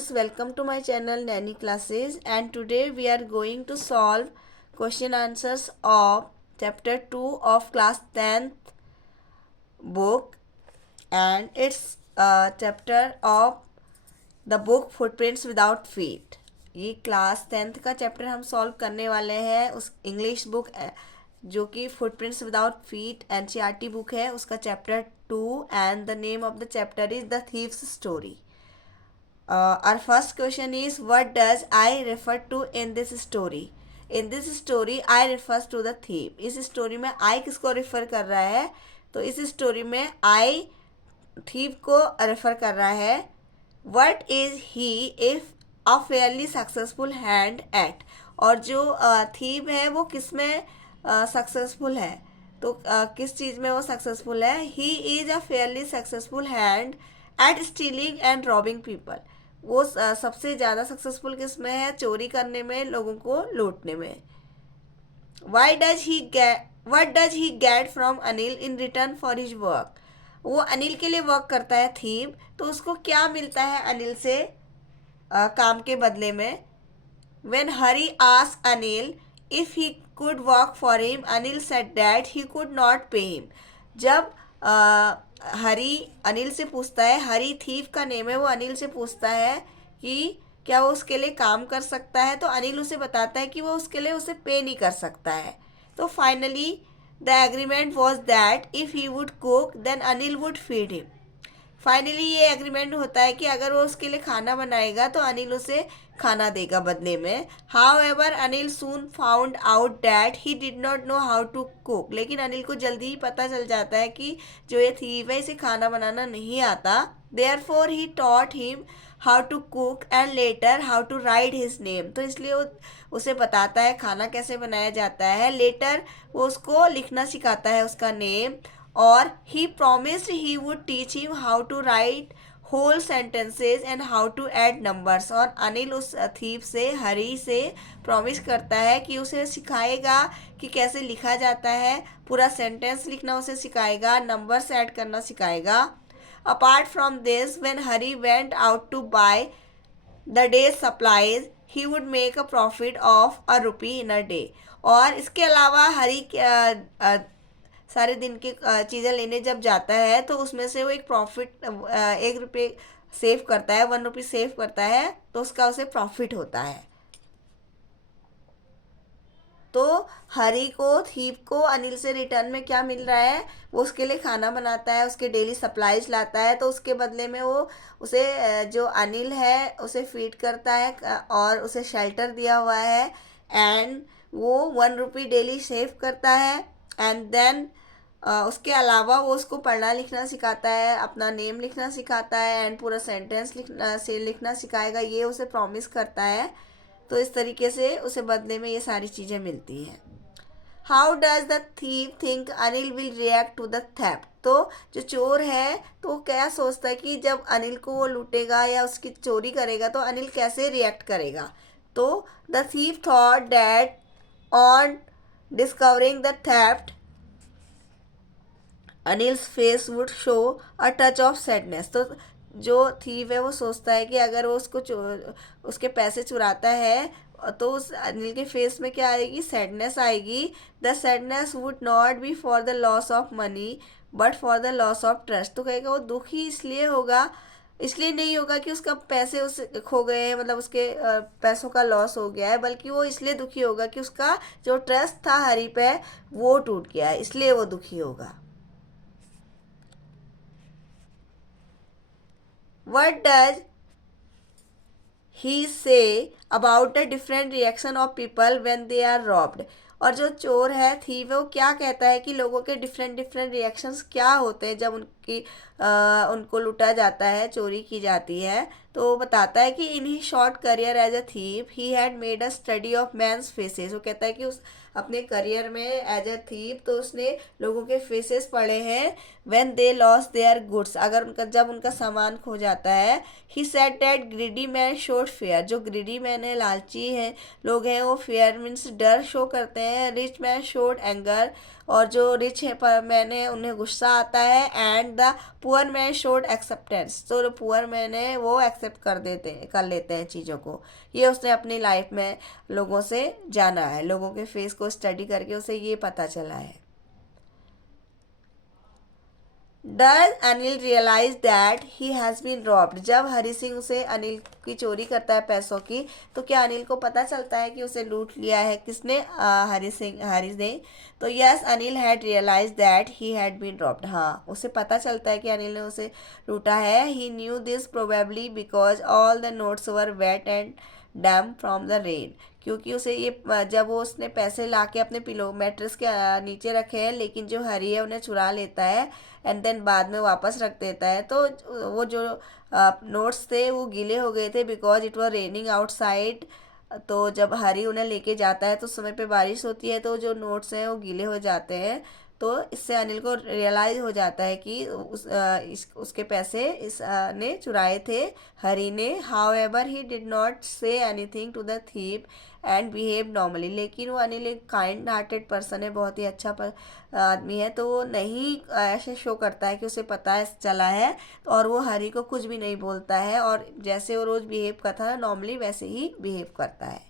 students, welcome to my channel Nanny Classes, and today we are going to solve question answers of chapter 2 of class 10th book, and it's a chapter of the book Footprints Without Feet. ये class 10th का chapter हम solve करने वाले हैं उस English book जो कि footprints without feet NCERT book है, उसका chapter 2 and the name of the chapter is the thieves story. Our first question is, what does I refer to in this story? In this story I refers to the thief. इस story में I किसको refer कर रहा है? तो इस story में I thief को रेफर कर रहा है. What is he if a fairly successful hand at? और जो thief है वो किस में सक्सेसफुल है? तो किस चीज़ में वो सक्सेसफुल है? He is a fairly successful hand at stealing and robbing people. वो सबसे ज़्यादा सक्सेसफुल किस में है? चोरी करने में, लोगों को लूटने में. What does he get from Anil in return for his work? वो अनिल के लिए वर्क करता है थीव, तो उसको क्या मिलता है अनिल से काम के बदले में? When Hari asked Anil if he could work for him, Anil said that he could not pay him. जब हरी अनिल से पूछता है, हरी थीव का नेम है, वो अनिल से पूछता है कि क्या वो उसके लिए काम कर सकता है, तो अनिल उसे बताता है कि वो उसके लिए उसे पे नहीं कर सकता है. तो finally the agreement was that if he would cook then Anil would feed him. Finally ये एग्रीमेंट होता है कि अगर वो उसके लिए खाना बनाएगा तो अनिल उसे खाना देगा बदले में. However Anil soon found out that he did not know how to cook. लेकिन अनिल को जल्दी ही पता चल जाता है कि जो ये थीव है इसे खाना बनाना नहीं आता. Therefore he taught him how to cook and later how to write his name. तो इसलिए वो उसे बताता है खाना कैसे बनाया जाता है. लेटर वो उसको लिखना सिखाता है उसका नेम. और he promised he would teach him how to write whole sentences and how to add numbers. और अनिल उस थीव से, हरी से प्रॉमिस करता है कि उसे सिखाएगा कि कैसे लिखा जाता है, पूरा सेंटेंस लिखना उसे सिखाएगा, नंबर्स ऐड करना सिखाएगा. Apart from this, when Hari went out to buy the day supplies he would make a profit of a rupee in a day. और इसके अलावा हरी सारे दिन की चीज़ें लेने जब जाता है तो उसमें से वो एक प्रॉफिट 1 रुपये सेव करता है, 1 रुपी सेव करता है, तो उसका उसे प्रॉफिट होता है. तो हरी को, थीव को अनिल से रिटर्न में क्या मिल रहा है? वो उसके लिए खाना बनाता है, उसके डेली सप्लाईज लाता है, तो उसके बदले में वो उसे जो अनिल है उसे फीड करता है और उसे शेल्टर दिया हुआ है. एंड वो 1 रुपी डेली सेव करता है. एंड देन उसके अलावा वो उसको पढ़ना लिखना सिखाता है, अपना नेम लिखना सिखाता है, एंड पूरा सेंटेंस लिखना सिखाएगा, ये उसे प्रॉमिस करता है. तो इस तरीके से उसे बदले में ये सारी चीज़ें मिलती हैं. How does the thief think Anil will react to the theft. तो जो चोर है तो वो क्या सोचता है कि जब अनिल को वो लूटेगा या उसकी चोरी करेगा तो अनिल कैसे रिएक्ट करेगा. तो the thief thought that on discovering the theft Anil's face would show a touch of sadness. तो जो थीव है वो सोचता है कि अगर वो उसके पैसे चुराता है तो उस अनिल के फेस में क्या आएगी? सैडनेस आएगी. The sadness would not be for the loss of money but for the loss of trust. तो कहेगा वो दुखी इसलिए होगा, इसलिए नहीं होगा कि उसका पैसे उस खो गए हैं, मतलब उसके पैसों का लॉस हो गया है, बल्कि वो इसलिए दुखी होगा कि उसका जो ट्रस्ट था हरी पे वो टूट गया है, इसलिए वो दुखी होगा. What does he say about the different reaction of people when they are robbed? और जो चोर है, थीव है, वो क्या कहता है कि लोगों के डिफरेंट रिएक्शंस क्या होते हैं जब उनको लूटा जाता है, चोरी की जाती है. तो वो बताता है कि in his short career as a thief he had made a study of men's faces. वो कहता है कि उस अपने करियर में एज अ थीव तो उसने लोगों के फेसेस पढ़े हैं. When they loss their goods, अगर जब उनका सामान खो जाता है. He said that greedy man showed fair. जो ग्रीडी मैन है, लालची है लोग हैं, वो फेयर मीन्स डर शो करते हैं. रिच मैन शोड एंगर, और जो रिच है पर मैंने उन्हें गुस्सा आता है. And the poor man showed acceptance, तो पुअर मैन है वो एक्सेप्ट कर लेते हैं चीज़ों को। ये उसने अपनी लाइफ में लोगों से जाना है, लोगों के फेस को स्टडी करके उसे ये पता चला है। Does Anil realise that he has been robbed, जब हरी सिंह उसे अनिल की चोरी करता है पैसों की, तो क्या अनिल को पता चलता है कि उसे लूट लिया है किसने? हरी ने। तो yes, Anil had realise that he had been robbed, हाँ उसे पता चलता है कि अनिल ने उसे लूटा है। He knew this probably because all the notes were wet and damp from the rain, क्योंकि उसे ये जब वो उसने पैसे ला के अपने पिलो मैट्रेस के नीचे रखे हैं, लेकिन जो हरी है उन्हें चुरा लेता है एंड देन बाद में वापस रख देता है, तो वो जो नोट्स थे वो गीले हो गए थे because it was raining outside. तो जब हरी उन्हें लेके जाता है तो समय पे बारिश होती है, तो जो नोट्स हैं वो गीले हो जाते हैं। तो इससे अनिल को रियलाइज हो जाता है कि उसके पैसे ने चुराए थे हरी ने। However he did not say anything to the thief and behave normally, लेकिन वो अनिल एक काइंड हार्टेड पर्सन है, बहुत ही अच्छा आदमी है, तो वो नहीं ऐसे शो करता है कि उसे पता है चला है, और वो हरी को कुछ भी नहीं बोलता है, और जैसे वो रोज़ बिहेव करता है नॉर्मली वैसे ही बिहेव करता है।